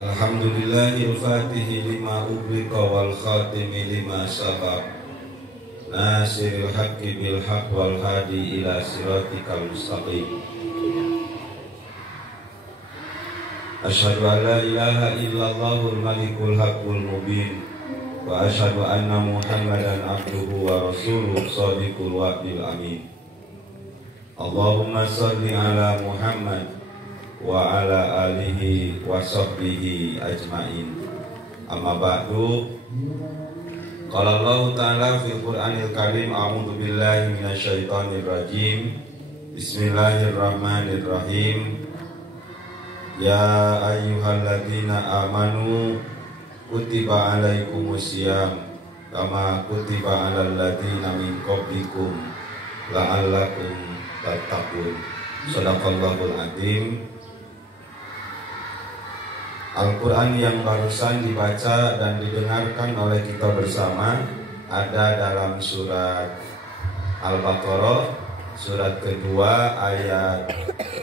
Alhamdulillahil fatihi lima ughliqa wal khatimi lima sabaq nasiril haqqi bil haqq wal hadi ila siratikal mustaqim. Asyhadu an la ilaha illallahul malikul haqqul mubin wa asyhadu anna Muhammadan abduhu wa rasuluhu shadiqul wa'dil amin. Allahumma shalli ala Muhammad wa ala alihi wa sahbihi ajmain. Amma ba'du. Qala Allah Ta'ala fil Qur'anil Karim, a'udzu billahi minasyaitonir rajim. Bismillahirrahmanirrahim. Ya ayyuhalladzina amanu kutiba alaikumusiyam kama kutiba alal ladzina min qablikum la'allakum tattaqun. Shadaqallahul adzim. Al-Quran yang barusan dibaca dan didengarkan oleh kita bersama ada dalam surat Al-Baqarah, surat kedua ayat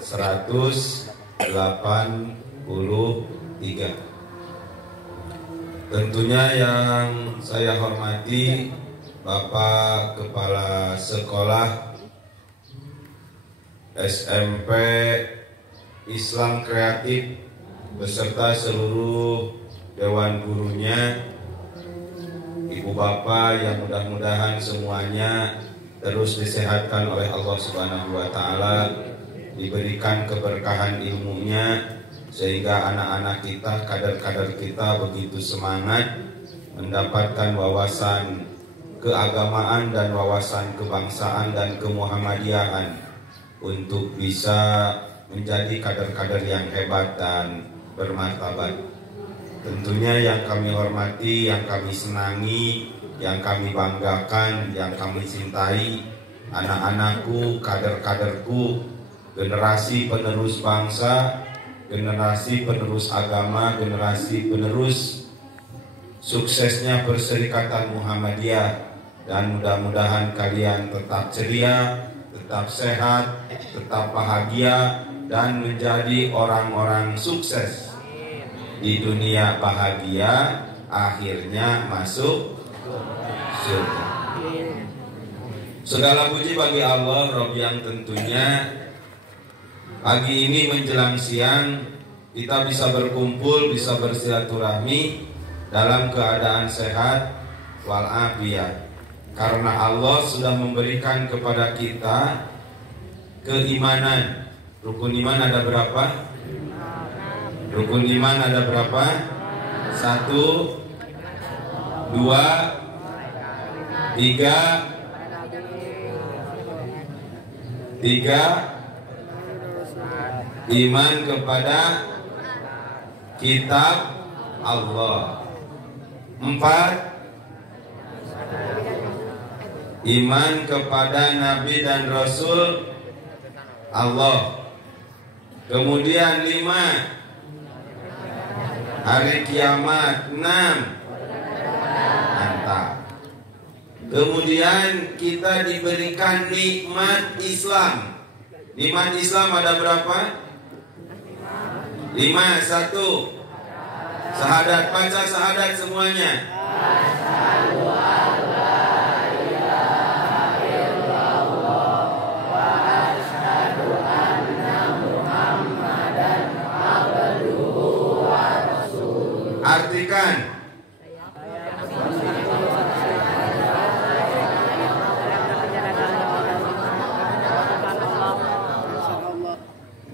183. Tentunya yang saya hormati Bapak Kepala Sekolah SMP Islam Kreatif beserta seluruh dewan gurunya, ibu bapak yang mudah-mudahan semuanya terus disehatkan oleh Allah Subhanahu wa Ta'ala, diberikan keberkahan ilmunya sehingga anak-anak kita, kader-kader kita begitu semangat mendapatkan wawasan keagamaan dan wawasan kebangsaan dan kemuhammadiyahan untuk bisa menjadi kader-kader yang hebat dan bermartabat. Tentunya yang kami hormati, yang kami senangi, yang kami banggakan, yang kami cintai, anak-anakku, kader-kaderku, generasi penerus bangsa, generasi penerus agama, generasi penerus suksesnya Perserikatan Muhammadiyah. Dan mudah-mudahan kalian tetap ceria, tetap sehat, tetap bahagia, dan menjadi orang-orang sukses di dunia, bahagia, akhirnya masuk surga. Segala puji bagi Allah Rabb yang tentunya pagi ini menjelang siang kita bisa berkumpul, bisa bersilaturahmi dalam keadaan sehat walafiat, karena Allah sudah memberikan kepada kita keimanan. Rukun iman ada berapa? Rukun iman ada berapa? 1, 2, 3. Iman kepada kitab Allah. 4. Iman kepada Nabi dan Rasul Allah. Kemudian 5, hari kiamat. 6, mantap. Kemudian kita diberikan nikmat Islam. Nikmat Islam ada berapa? 5. 1, syahadat. Baca syahadat semuanya. Artikan.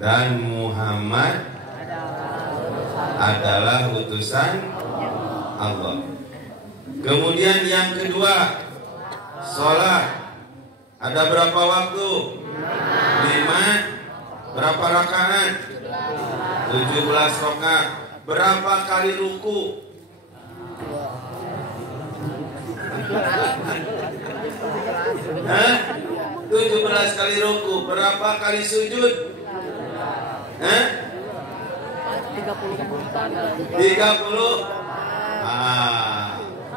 Dan Muhammad adalah utusan Allah. Kemudian yang kedua, sholat. Ada berapa waktu? 5. Berapa rakaat? 17 rakaat. Berapa kali ruku? 17 kali ruku. Berapa kali sujud? 30.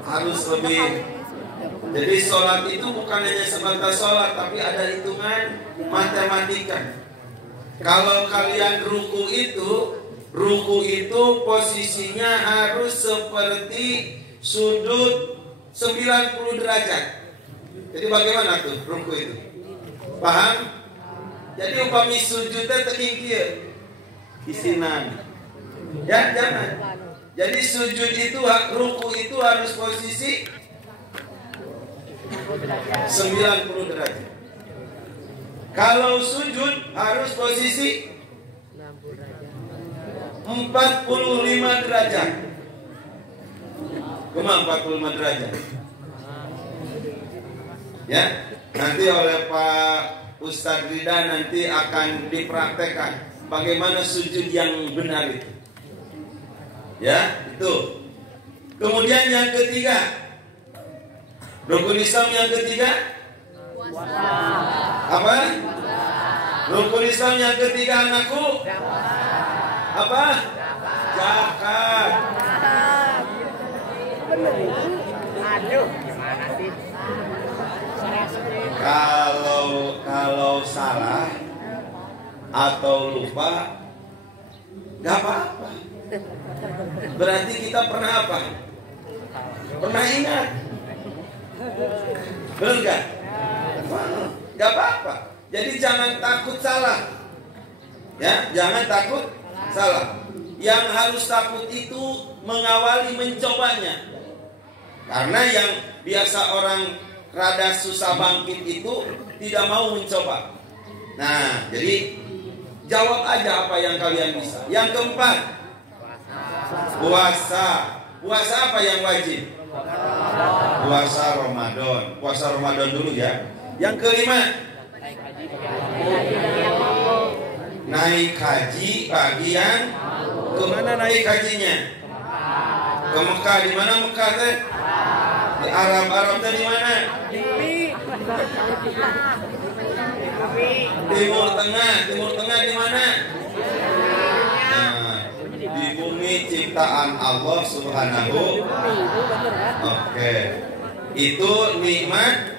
Harus lebih. Jadi sholat itu bukan hanya sebatas sholat, tapi ada hitungan matematika. Kalau kalian ruku itu Ruku itu posisinya harus seperti sudut 90 derajat. Jadi bagaimana tuh ruku itu? Paham? Jadi upami sujudnya tekingkir isinan. Ya, jangan. Jadi sujud itu, ruku itu harus posisi 90 derajat. Kalau sujud harus posisi 45 derajat. Cuma 45 derajat. Ya, nanti oleh Pak Ustadz Rida nanti akan dipraktekkan bagaimana sujud yang benar itu. Ya, itu. Kemudian yang ketiga, rukun Islam yang ketiga, apa? Rukun Islam yang ketiga anakku, apa? Zakat. Aduh, gimana sih? Kalau salah atau lupa, nggak apa-apa. Berarti kita pernah apa? Pernah ingat? Benar nggak? Nggak apa-apa. Jadi jangan takut salah. Ya, jangan takut salah. Yang harus takut itu mengawali mencobanya. Karena yang biasa orang rada susah bangkit itu tidak mau mencoba. Nah, jadi jawab aja apa yang kalian bisa. Yang keempat, puasa. Puasa apa yang wajib? Puasa Ramadan. Puasa Ramadan dulu ya. Yang kelima, naik haji bagian kemana naik hajinya? Ke Mekah. Di mana Mekah teh? Di Arab. Arab teh di mana? Timur Tengah. Timur Tengah di mana? Nah, di bumi ciptaan Allah Subhanahu. Oke. Itu nikmat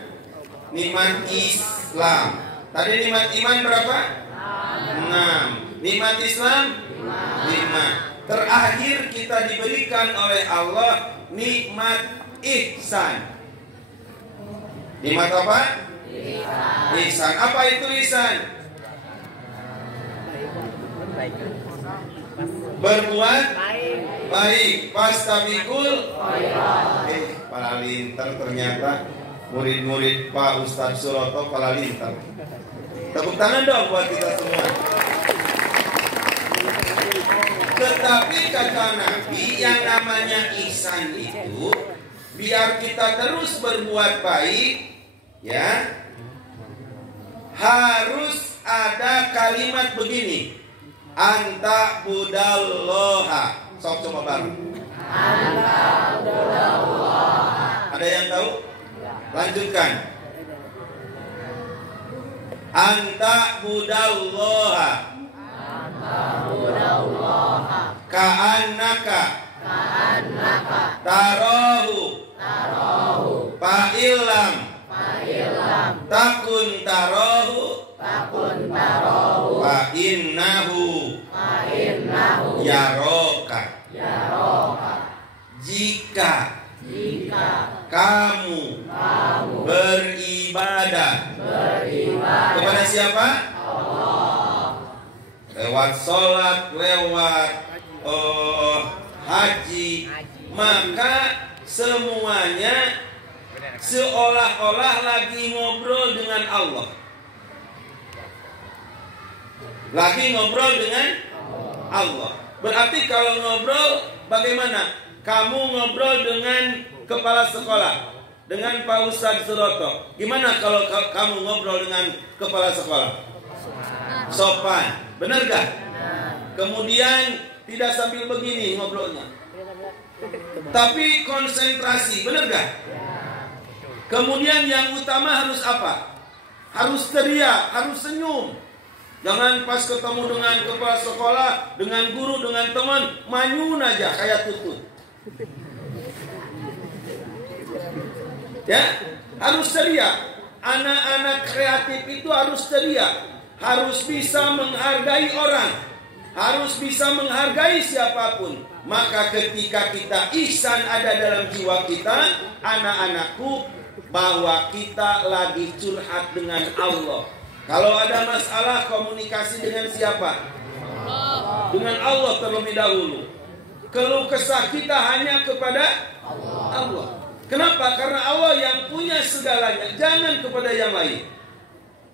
Islam. Tadi nikmat iman berapa? 6. Nikmat Islam 5. Terakhir kita diberikan oleh Allah nikmat ihsan. Nikmat apa? Ihsan. Apa itu ihsan? Berbuat baik. Pastabikul. Para linter ternyata murid-murid Pak Ustadz Suroto para linter. Tepuk tangan dong buat kita semua. Tetapi kata Nabi, yang namanya ihsan itu biar kita terus berbuat baik, ya, harus ada kalimat begini: anta budallaha. Sok coba bareng. Anta budallaha. Ada yang tahu? Lanjutkan. Anta budallaha. Ka'annaka tarahu fa'ilam takun tarahu fa'innahu yaroka. Jika kamu beribadah kepada siapa? Lewat sholat, lewat haji, maka semuanya seolah-olah lagi ngobrol dengan Allah. Lagi ngobrol dengan Allah. Berarti kalau ngobrol bagaimana? Kamu ngobrol dengan kepala sekolah, dengan Pak Ustadz Suroto. Gimana kalau kamu ngobrol dengan kepala sekolah? Sopan. Benar gak? Kemudian tidak sambil begini ngobrolnya, tapi konsentrasi. Benar gak? Kemudian yang utama harus apa? Harus ceria, harus senyum. Jangan pas ketemu dengan kepala sekolah, dengan guru, dengan teman, manyun aja kayak tutut. Ya, harus ceria. Anak-anak kreatif itu harus ceria. Harus bisa menghargai orang, harus bisa menghargai siapapun. Maka ketika kita ihsan ada dalam jiwa kita, anak-anakku, bahwa kita lagi curhat dengan Allah. Kalau ada masalah, komunikasi dengan siapa? Dengan Allah terlebih dahulu. Keluh kesah kita hanya kepada Allah. Kenapa? Karena Allah yang punya segalanya, jangan kepada yang lain.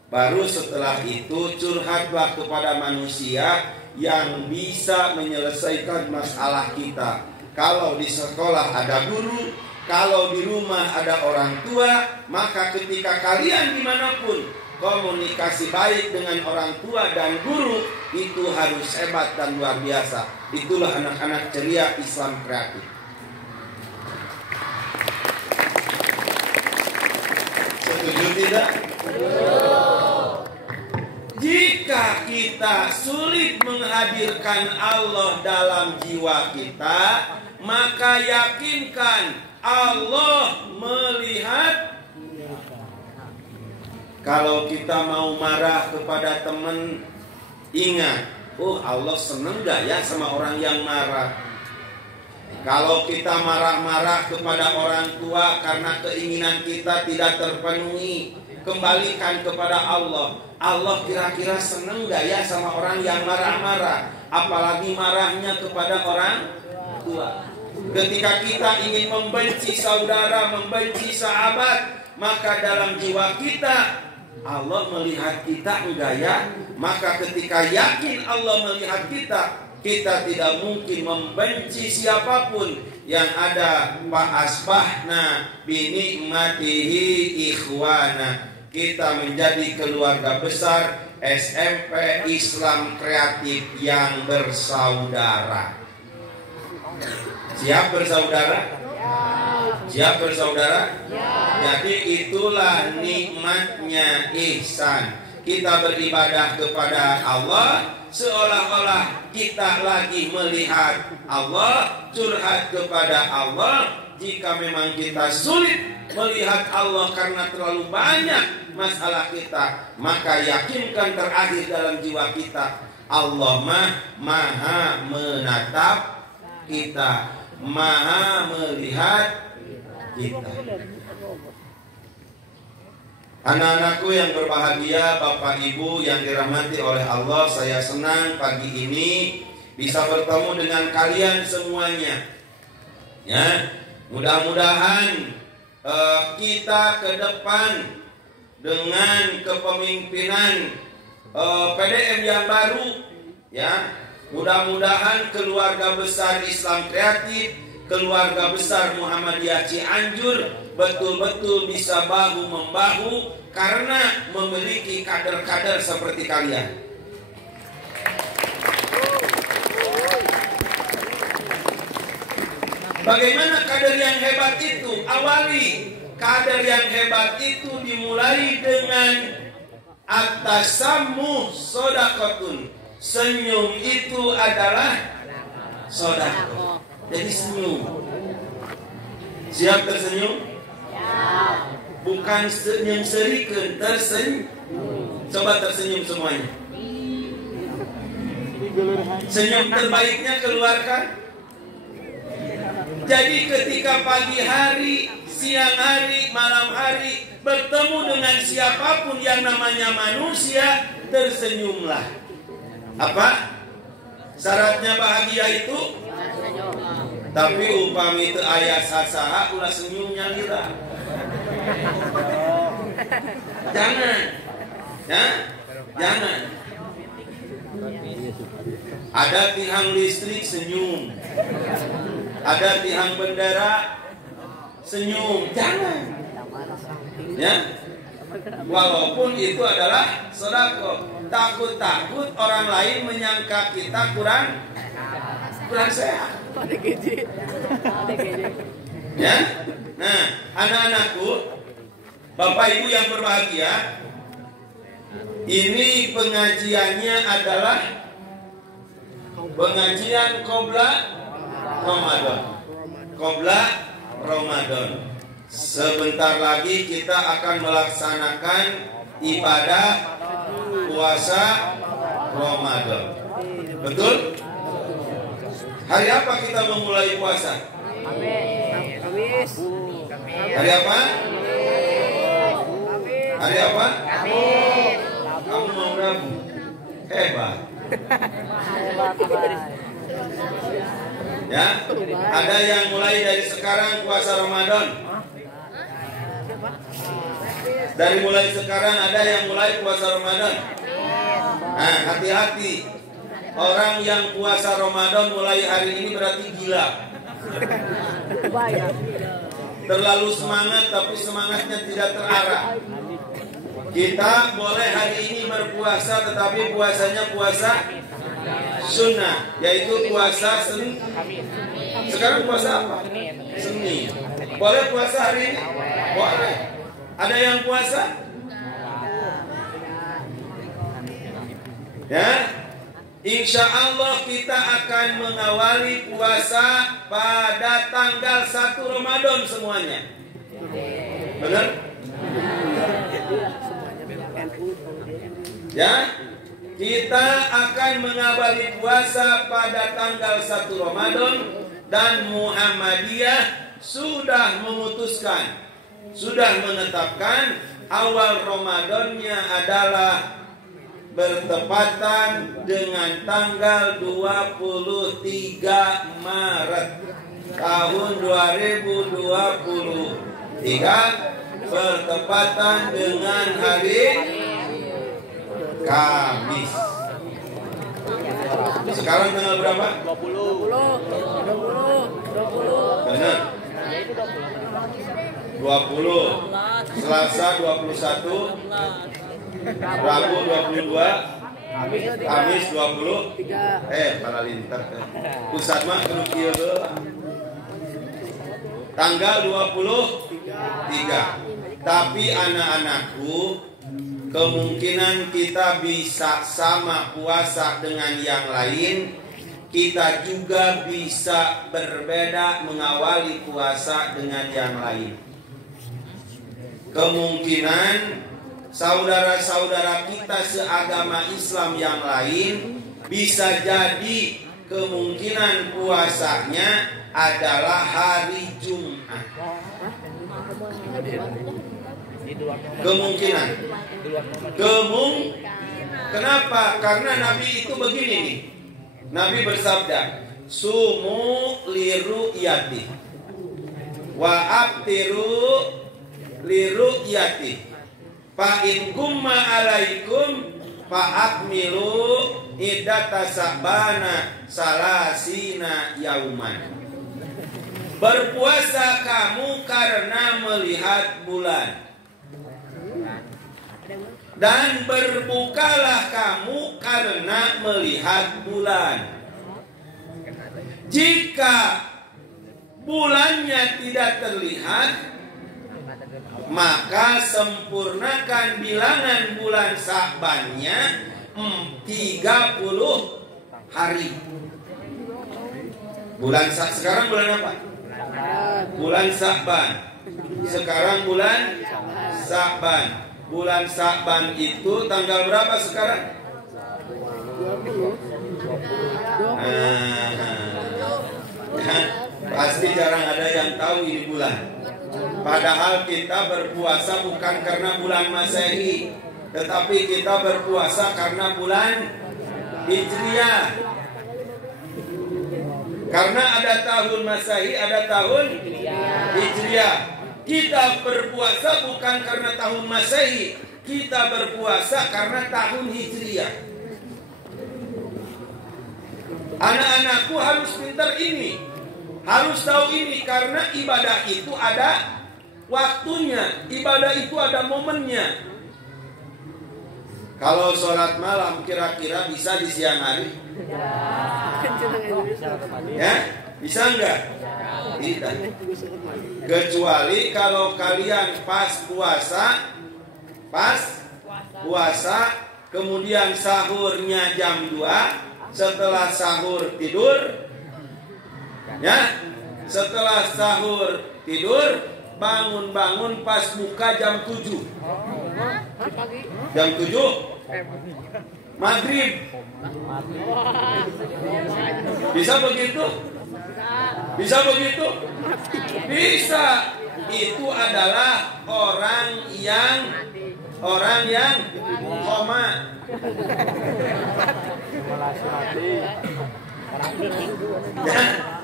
Baru setelah itu curhatlah kepada manusia yang bisa menyelesaikan masalah kita. Kalau di sekolah ada guru, kalau di rumah ada orang tua, maka ketika kalian dimanapun, komunikasi baik dengan orang tua dan guru itu harus hebat dan luar biasa. Itulah anak-anak ceria Islam kreatif. Setuju tidak? Jika kita sulit menghadirkan Allah dalam jiwa kita, maka yakinkan Allah melihat. Kalau kita mau marah kepada teman, ingat, oh Allah seneng gak ya sama orang yang marah. Kalau kita marah-marah kepada orang tua karena keinginan kita tidak terpenuhi, kembalikan kepada Allah. Allah kira-kira seneng gak ya sama orang yang marah-marah, apalagi marahnya kepada orang tua. Ketika kita ingin membenci saudara, membenci sahabat, maka dalam jiwa kita, Allah melihat kita enggak ya? Maka ketika yakin Allah melihat kita, kita tidak mungkin membenci siapapun. Yang ada fa asbahna bi ni'matihi ikhwana. Kita menjadi keluarga besar SMP Islam Kreatif yang bersaudara. Siap bersaudara? Siap bersaudara? Jadi itulah nikmatnya ihsan. Kita beribadah kepada Allah seolah-olah kita lagi melihat Allah, curhat kepada Allah. Jika memang kita sulit melihat Allah karena terlalu banyak masalah kita, maka yakinkan terakhir dalam jiwa kita, Allah maha menatap kita, maha melihat kita. Anak-anakku yang berbahagia, Bapak Ibu yang dirahmati oleh Allah, saya senang pagi ini bisa bertemu dengan kalian semuanya. Ya, mudah-mudahan kita ke depan dengan kepemimpinan PDM yang baru, ya, mudah-mudahan keluarga besar Islam Kreatif, keluarga besar Muhammadiyah Cianjur betul-betul bisa bahu-membahu karena memiliki kader-kader seperti kalian. Bagaimana kader yang hebat itu? Awali kader yang hebat itu dimulai dengan at-tasammuh shadaqatun. Senyum itu adalah sedekah. Jadi senyum. Siap tersenyum? Bukan senyum serikeun, tersenyum. Coba tersenyum semuanya. Senyum terbaiknya keluarkan. Jadi ketika pagi hari, siang hari, malam hari bertemu dengan siapapun yang namanya manusia, tersenyumlah. Apa? Syaratnya bahagia itu? Tapi upami teu aya sasaha ulah senyumnya lira. Jangan. Ya? Jangan. Ada tiang listrik senyum. Ada tiang bendera senyum. Jangan. Ya? Walaupun itu adalah sedekah. Takut-takut orang lain menyangka kita kurang sehat. Ya? Nah, anak-anakku, Bapak Ibu yang berbahagia, ini pengajiannya adalah pengajian Qobla Ramadan. Qobla Ramadan. Sebentar lagi kita akan melaksanakan ibadah puasa Ramadan. Betul? Hari apa kita memulai puasa? Kamis. Hari apa? Hari apa? Kamis. Kamu mau Rabu? Hebat. Ya, ada yang mulai dari sekarang puasa Ramadan. Dari mulai sekarang ada yang mulai puasa Ramadan. Nah, hati-hati. Orang yang puasa Ramadan mulai hari ini berarti gila. Terlalu semangat tapi semangatnya tidak terarah. Kita boleh hari ini berpuasa tetapi puasanya puasa sunnah, yaitu puasa Senin. Sekarang puasa apa? Senin. Boleh puasa hari ini? Boleh. Ada yang puasa? Ya. Insya Allah kita akan mengawali puasa pada tanggal 1 Ramadan semuanya. Benar? Ya, kita akan mengawali puasa pada tanggal 1 Ramadan dan Muhammadiyah sudah memutuskan, sudah menetapkan awal Ramadannya adalah bertepatan dengan tanggal 23 Maret tahun 2023 bertepatan dengan hari Kamis. Sekarang tanggal berapa? 20. Benar. 20. Selasa 21. Rabu 22, Kamis 20. Para linter. Pusat mah kudu kieu heula. Tanggal 23. Tapi anak-anakku, kemungkinan kita bisa sama puasa dengan yang lain. Kita juga bisa berbeda mengawali puasa dengan yang lain. Kemungkinan saudara-saudara kita seagama Islam yang lain bisa jadi kemungkinan puasanya adalah hari Jumat. Kemungkinan. Kenapa? Karena Nabi itu begini nih. Nabi bersabda, "Sumu liru'yati wa abtiru liru'yati. Fa in kumma alaikum fa akmilu iddata sabana salasina yauman." Berpuasa kamu karena melihat bulan, dan berbukalah kamu karena melihat bulan. Jika bulannya tidak terlihat, maka sempurnakan bilangan bulan Sa'bannya 30 hari. Sekarang bulan apa? Bulan Sa'ban. Sekarang bulan Sa'ban. Bulan Sa'ban itu tanggal berapa sekarang? 20. Pasti jarang ada yang tahu ini bulan. Padahal kita berpuasa bukan karena bulan Masehi, tetapi kita berpuasa karena bulan Hijriah. Karena ada tahun Masehi, ada tahun Hijriah. Kita berpuasa bukan karena tahun Masehi, kita berpuasa karena tahun Hijriah. Anak-anakku harus pintar ini, harus tahu ini, karena ibadah itu ada waktunya, ibadah itu ada momennya. Kalau sholat malam kira-kira bisa di siang hari? Ya, bisa enggak? Tidak. Kecuali kalau kalian pas puasa, kemudian sahurnya jam 2, setelah sahur tidur, ya, setelah sahur tidur, bangun-bangun pas buka jam 7. Jam 7 maghrib. Bisa begitu? Bisa begitu? Bisa. Itu adalah orang yang koma.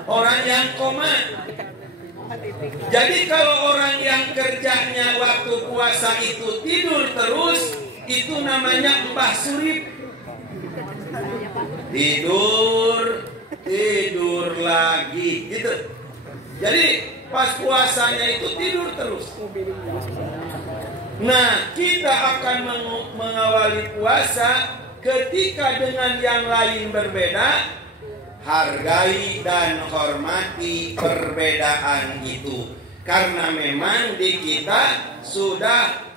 Orang yang koma. Jadi kalau orang yang kerjanya waktu puasa itu tidur terus, itu namanya mbah surip. Tidur lagi gitu. Jadi pas puasanya itu tidur terus. Nah, kita akan mengawali puasa ketika dengan yang lain berbeda. Hargai dan hormati perbedaan itu, karena memang di kita sudah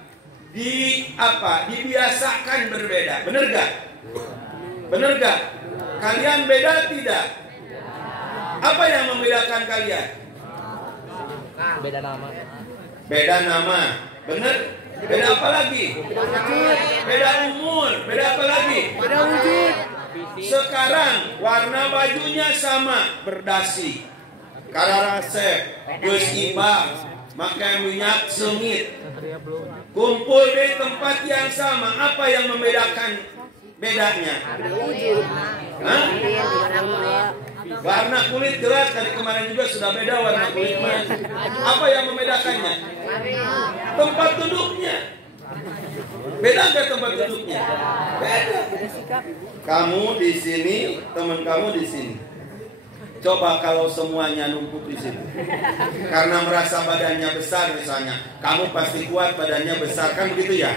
dibiasakan berbeda. Bener gak? Bener gak? Kalian beda tidak? Apa yang membedakan kalian? Beda nama. Beda nama. Bener? Beda apa lagi? Beda umur. Beda apa lagi? Beda wujud. Sekarang warna bajunya sama, berdasi, kararasep, geus ibah, pakai minyak sengit, kumpul di tempat yang sama. Apa yang membedakan bedanya? Hah? Warna kulit jelas, dari kemarin juga sudah beda warna kulit. Apa yang membedakannya? Tempat duduknya. Beda nggak tempat duduknya? Beda. Kamu di sini, teman kamu di sini. Coba kalau semuanya numpuk di situ. Karena merasa badannya besar misalnya, kamu pasti kuat, badannya besar, kan begitu ya?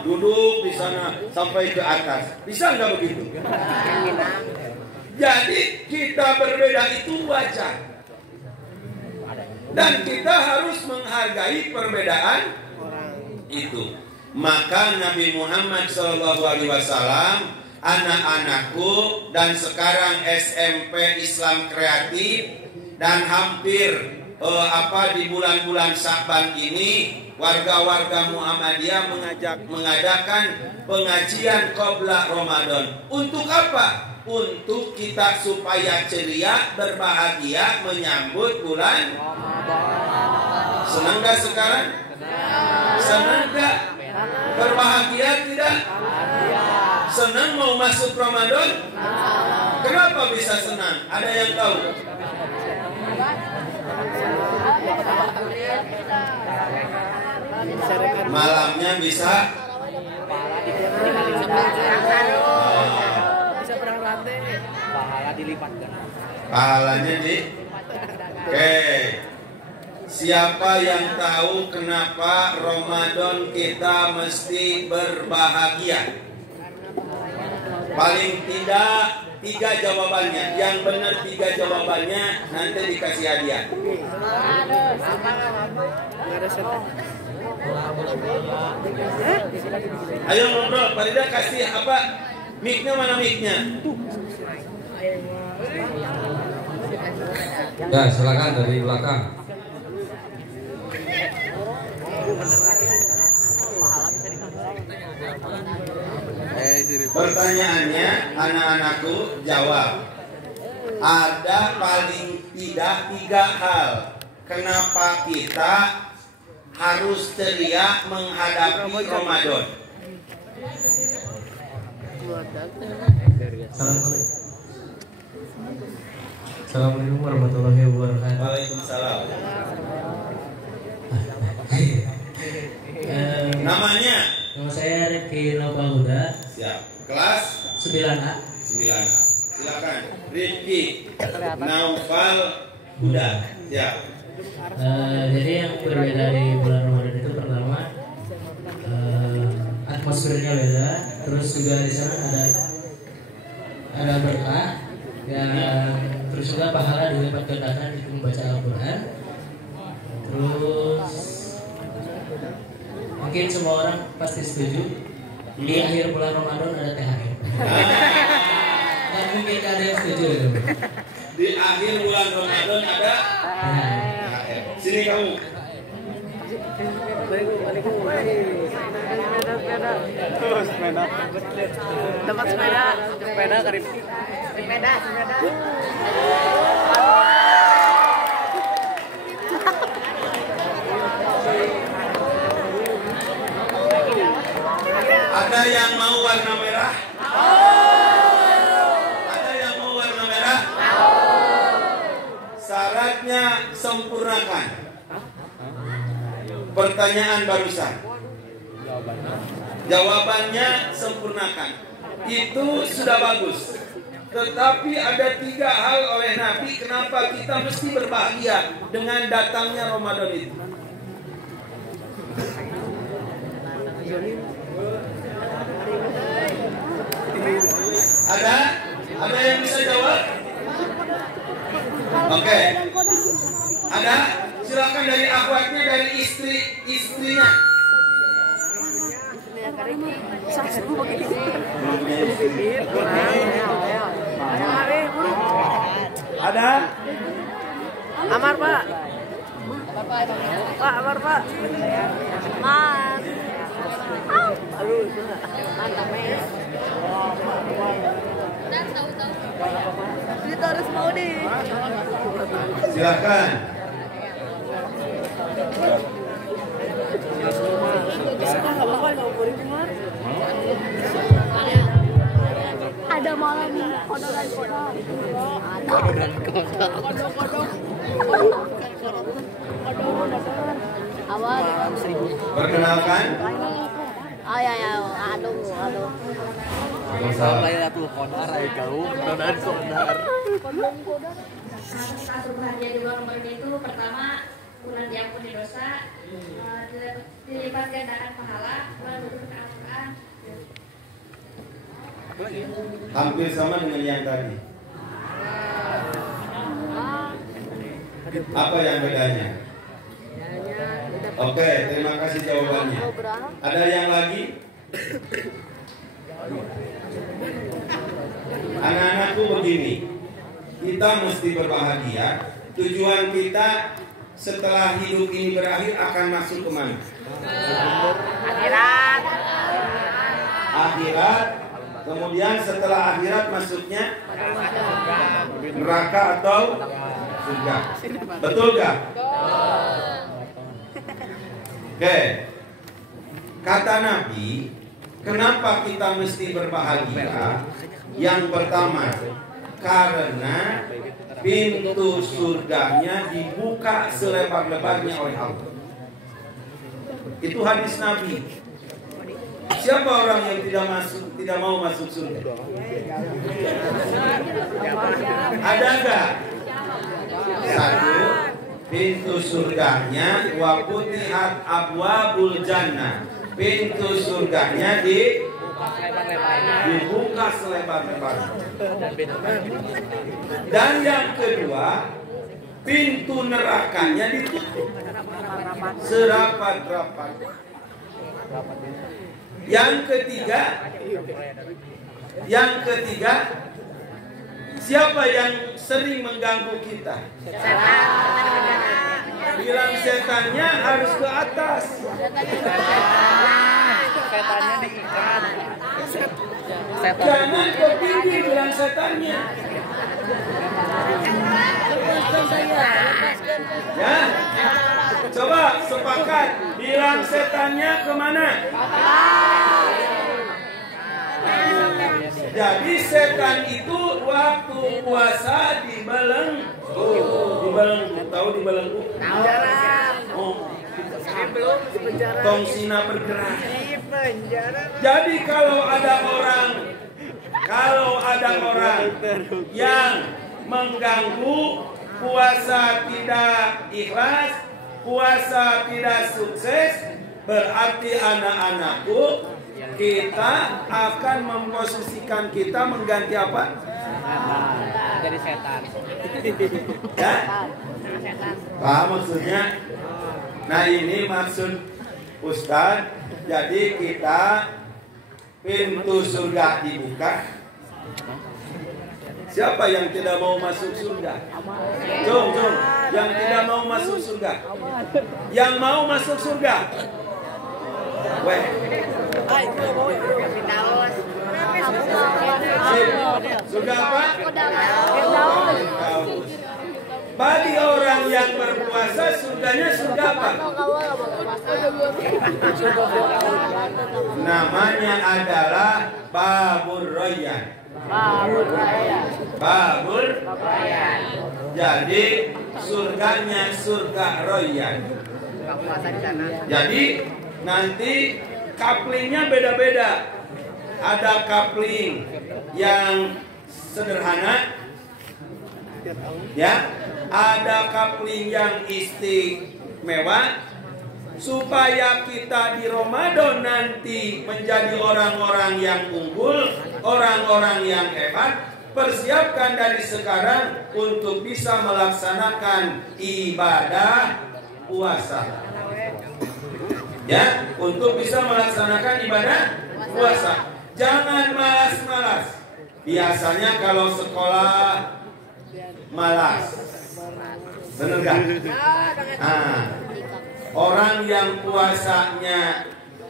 Duduk di sana sampai ke atas. Bisa nggak begitu? Jadi kita berbeda itu wajar. Dan kita harus menghargai perbedaan itu. Maka Nabi Muhammad SAW, anak-anakku dan sekarang SMP Islam Kreatif, dan hampir di bulan-bulan Sya'ban ini warga-warga Muhammadiyah mengadakan pengajian qabla Ramadan. Untuk apa? Untuk kita supaya ceria, berbahagia menyambut bulan Ramadan. Senang gak sekarang? Senang gak? Berbahagia tidak? Senang mau masuk Ramadan? Kenapa bisa senang? Ada yang tahu? Malamnya bisa pahala dilipatkan. Pahalanya Oke. Siapa yang tahu kenapa Ramadan kita mesti berbahagia? Paling tidak 3 jawabannya. Yang benar 3 jawabannya, nanti dikasih hadiah. Ayo ngobrol, Farida kasih apa? Mic-nya mana mic-nya? Ya, silakan dari belakang. Pertanyaannya, anak-anakku jawab. Ada paling tidak 3 hal kenapa kita harus ceria menghadapi Ramadan. Assalamualaikum warahmatullahi wabarakatuh. Waalaikumsalam. Namanya? Nama saya Rifki Naufahuda. Siap. Kelas 9A. 9A. Silakan. Rifki Naufal Huda. Siap. Jadi yang berbeda di bulan Ramadan itu pertama atmosfernya beda, terus juga di sana ada berkah, dan terus juga pahala dilipat gandakan jika membaca Al-Quran. Terus mungkin semua orang pasti setuju di akhir bulan Ramadan ada THR. Dan mungkin ada yang setuju itu. Di akhir bulan Ramadan ada THR. Sini kamu. Sepeda. Dapat sepeda. Sepeda ke Rifki. Sepeda. Ada yang mau warna merah? Ada yang mau warna merah? Syaratnya sempurnakan. Pertanyaan barusan. Jawabannya sempurnakan. Itu sudah bagus. Tetapi ada 3 hal oleh Nabi kenapa kita mesti berbahagia dengan datangnya Ramadan itu. Ada yang bisa jawab? Oke. Ada? Silakan dari akhwatnya, dari istrinya. Ada? Amar, Pak. Pak, Amar, Pak. Mas. Aduh, mantap, Mes. Kita harus mau deh. Silakan. Ada malam kodok. Awal. Perkenalkan. Aduh. Laylatul Qadar ay kau, Qadar. Kasus bahagia di bulan Ramadan itu pertama bulan diampuni dosa, dilipat gandakan pahala, duduk Al-Quran. Hampir sama dengan yang tadi. Apa yang bedanya? Oke, terima kasih jawabannya. Ada yang lagi? Anak-anakku begini, kita mesti berbahagia. Tujuan kita setelah hidup ini berakhir akan masuk kemana? Akhirat. Kemudian setelah akhirat masuknya neraka atau surga. Betul gak? Oke. Kata Nabi, kenapa kita mesti berbahagia? Yang pertama, karena pintu surganya dibuka selebar-lebarnya oleh Allah. Itu hadis Nabi. Siapa orang yang tidak mau masuk surga? Ada enggak? Satu, pintu surganya wa futihat abwabul jannah. Pintu surganya dibuka selebar-lebarnya. Dan yang kedua, pintu nerakanya ditutup serapat-rapat. Yang ketiga, siapa yang sering mengganggu kita? Bilang setannya harus ke atas. Setannya diikat. Jangan ke pinggir bilang setannya. Ya, coba sepakat bilang setannya kemana? Jadi setan itu waktu puasa dibelenggu. Tahu dibelenggu? Tongsina bergerak. Jadi kalau ada orang yang mengganggu, puasa tidak ikhlas, puasa tidak sukses, berarti anak-anakku, kita akan memposisikan kita mengganti apa? Dari setan. Ya? Paham maksudnya? Nah ini maksud Ustadz. Jadi kita pintu surga dibuka. Siapa yang tidak mau masuk surga? Jom. Yang tidak mau masuk surga. Yang mau masuk surga. Weh. Surga apa? Bagi orang yang berpuasa, surganya surga apa? Namanya adalah Babur Royan. Babur Royan. Jadi surganya surga Royan. Jadi nanti kaplingnya beda-beda. Ada kapling yang sederhana, ya, ada kapling yang istimewa, supaya kita di Ramadan nanti menjadi orang-orang yang unggul, orang-orang yang hebat. Persiapkan dari sekarang untuk bisa melaksanakan ibadah puasa, ya, untuk bisa melaksanakan ibadah puasa. Jangan malas-malas. Biasanya kalau sekolah malas, benar gak? Orang yang puasanya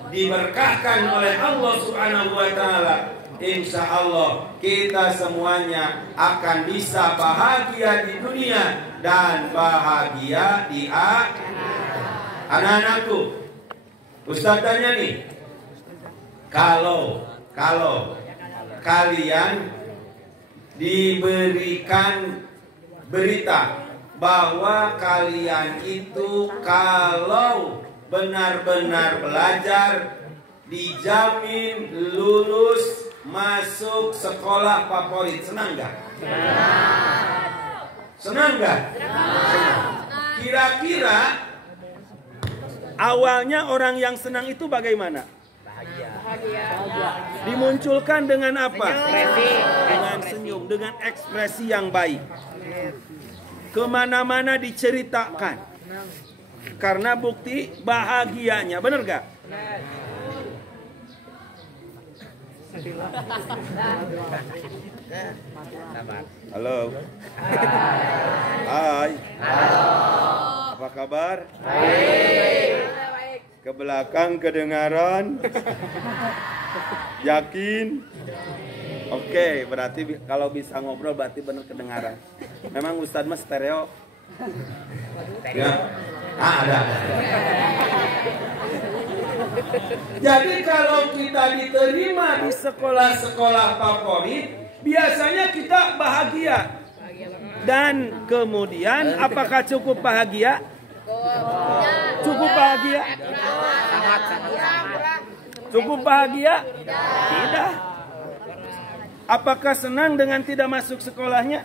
diberkahkan oleh Allah Subhanahu wa Ta'ala, insya Allah kita semuanya akan bisa bahagia di dunia dan bahagia di akhirat. Anak-anakku, Ustaz tanya nih, kalau kalian diberikan berita bahwa kalian itu kalau benar-benar belajar dijamin lulus masuk sekolah favorit, senang nggak? Senang nggak? Kira-kira awalnya orang yang senang itu bagaimana? Dimunculkan dengan apa? Dengan senyum, dengan ekspresi yang baik. Kemana-mana diceritakan. Karena bukti bahagianya, benar gak? Halo. Hai. Apa kabar? Ke belakang kedengaran? Yakin? Oke, berarti kalau bisa ngobrol berarti benar kedengaran. Memang Ustadz mas stereo? Ya. Ada. Jadi kalau kita diterima di sekolah-sekolah favorit, biasanya kita bahagia. Dan kemudian apakah cukup bahagia? Cukup bahagia? Cukup bahagia? Tidak. Apakah senang dengan tidak masuk sekolahnya?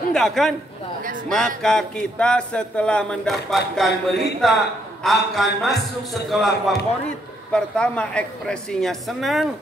Enggak kan? Maka kita setelah mendapatkan berita akan masuk sekolah favorit, pertama ekspresinya senang,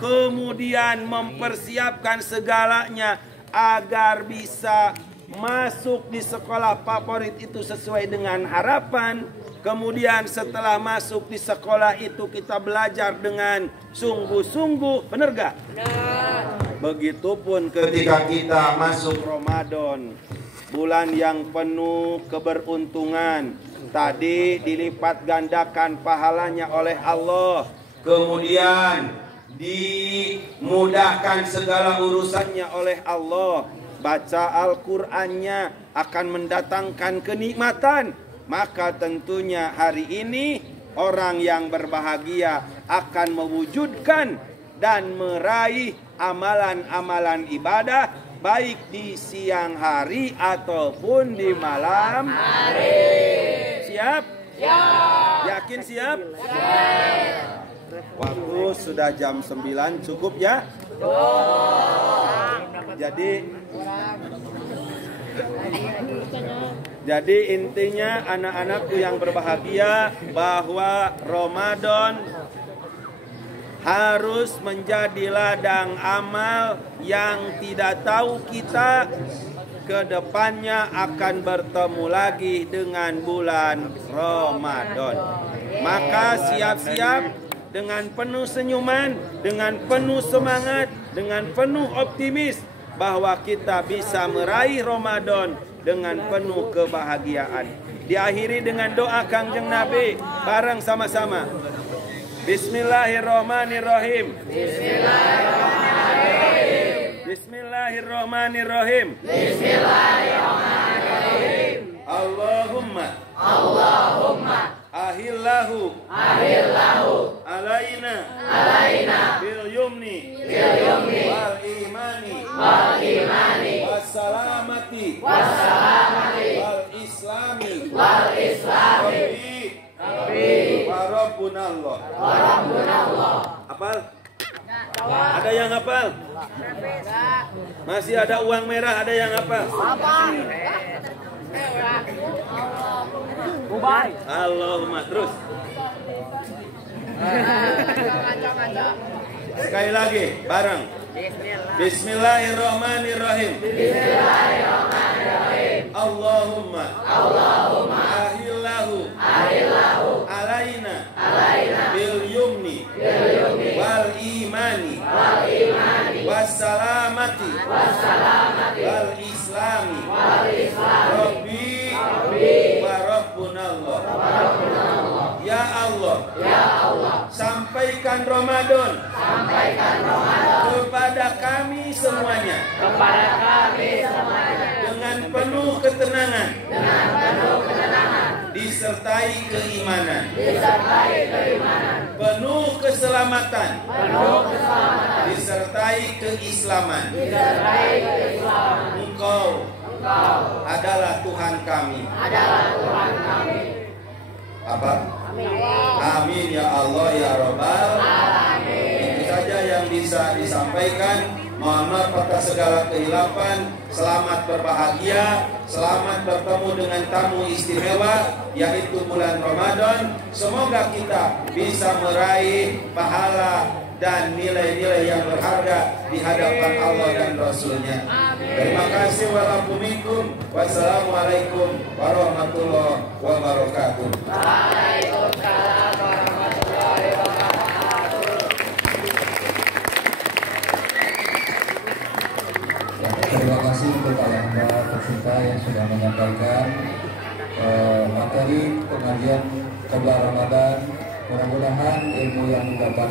kemudian mempersiapkan segalanya agar bisa masuk di sekolah favorit itu sesuai dengan harapan. Kemudian setelah masuk di sekolah itu kita belajar dengan sungguh-sungguh, benar gak? Benar. Begitupun ketika kita masuk Ramadan, bulan yang penuh keberuntungan. Tadi dilipat gandakan pahalanya oleh Allah. Kemudian dimudahkan segala urusannya oleh Allah. Baca Al-Qur'annya akan mendatangkan kenikmatan. Maka tentunya hari ini orang yang berbahagia akan mewujudkan dan meraih amalan-amalan ibadah baik di siang hari ataupun di malam hari. Siap? Siap. Yakin siap? Siap. Waktu sudah jam 9, cukup ya? Jadi intinya anak-anakku yang berbahagia bahwa Ramadan harus menjadi ladang amal yang tidak tahu kita ke depannya akan bertemu lagi dengan bulan Ramadan. Maka siap-siap dengan penuh senyuman, dengan penuh semangat, dengan penuh optimis bahwa kita bisa meraih Ramadan dengan penuh kebahagiaan. Diakhiri dengan doa Kangjeng Nabi bareng sama-sama. Bismillahirrahmanirrahim. Bismillahirrahmanirrahim. Bismillahirrahmanirrahim. Bismillahirrahmanirrahim. Allahumma ahillahu alaina bil yumni wal imani wassalamati wal islami Rabbi wa rabbunallah. Hafal? Ada yang hafal? Masih ada uang merah, ada yang hafal? Allahumma terus. Sekali lagi bareng. Bismillahirrahmanirrahim. Allahumma ahillahu alaina bil yumni wal imani wassalamati wal islami Rabbi wa rabbunallah. Ya Allah, sampaikan Ramadan kepada kami semuanya dengan penuh ketenangan, disertai keimanan, penuh keselamatan, disertai keislaman. Engkau adalah Tuhan kami. Apa? Amin ya Allah ya Rabbal Alamin. Itu saja yang bisa disampaikan. Mohon maaf atas segala kehilapan. Selamat berbahagia, selamat bertemu dengan tamu istimewa yaitu bulan Ramadan. Semoga kita bisa meraih pahala dan nilai-nilai yang berharga di hadapan Allah dan Rasulnya. Terima kasih. Walaupunikum. Wassalamualaikum warahmatullahi wabarakatuh. Waalaikumsalam warahmatullahi wabarakatuh. Terima kasih untuk ayahanda peserta yang sudah menyampaikan materi pengajian Qobla Ramadan. Mudah-mudahan ilmu yang didapat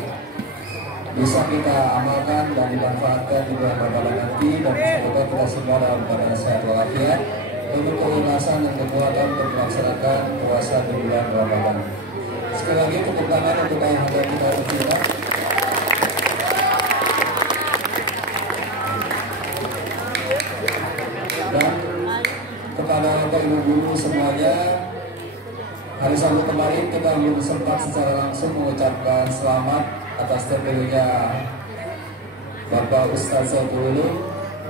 bisa kita amalkan dan dimanfaatkan di bulan Ramadan nanti, dan semoga kita semua dalam keadaan sehat walafiat untuk keikhlasan dan kekuatan untuk melaksanakan puasa di bulan Ramadan. Sekali lagi tepuk tangan untuk ayahanda kita tercinta. Dan kepada Bapak Ibu guru semuanya, hari Sabtu kemarin kita belum sempat secara langsung mengucapkan selamat atas terpilihnya Bapak Ustaz Saifullah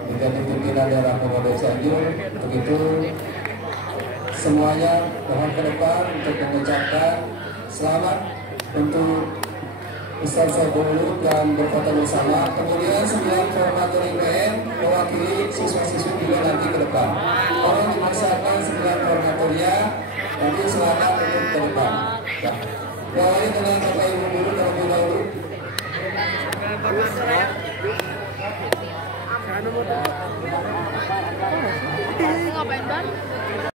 menjadi pimpinan daerah Komodo Cianjur. Untuk itu semuanya mohon ke depan untuk mengucapkan selamat untuk Ustaz Saifullah dan berfoto bersama. Kemudian 9 koordinator IPM mewakili siswa-siswi juga nanti ke depan. Mohon dimaksudkan 9 koordinatornya nanti selamat untuk ke depan. Mulai dengan Bapak Ibu guru terlebih dahulu. Ngapain, Bang?